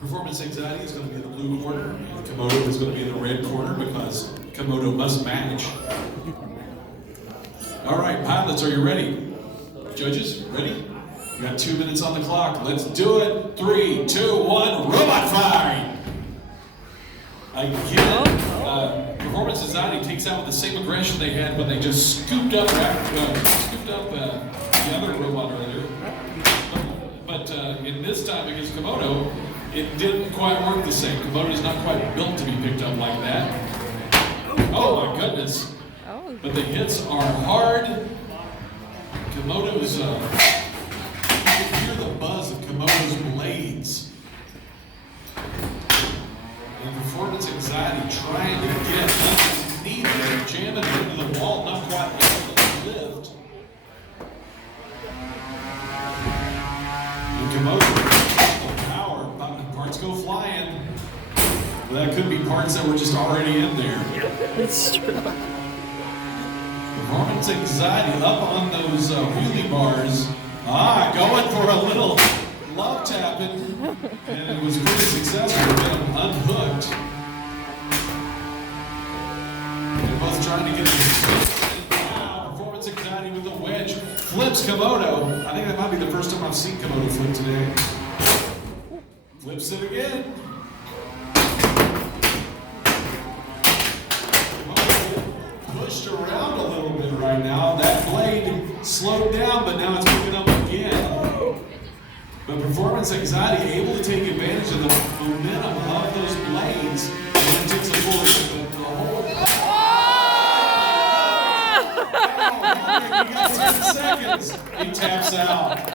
Performance anxiety is going to be in the blue corner, and Komodo is going to be in the red corner because Komodo must match. All right, pilots, are you ready? Judges, ready? You got 2 minutes on the clock. Let's do it. 3, 2, 1, robot firing! Again, performance anxiety takes out the same aggression they had when they just scooped up the other robot earlier. But in this time against Komodo, it didn't quite work the same. Komodo is not quite built to be picked up like that. Oh my goodness. But the hits are hard. Komodo's, you can hear the buzz of Komodo's blades. And performance anxiety trying to get underneath it, jamming into the wall, not quite able to lift. And Komodo, the power, parts go flying. Well, that could be parts that were just already in there. It's true. Performance anxiety up on those wheelie bars. Going for a little love tapping, and it was pretty successful to get him unhooked. They're both trying to get him. Wow, performance anxiety with the wedge. Flips Komodo. I think that might be the first time I've seen Komodo flip today. Flips it again. Pushed around a little bit right now. That blade slowed down, but now it's picking up again. But performance anxiety able to take advantage of the momentum of those blades, and then takes a full the whole. Oh, he got 10 seconds. He taps out.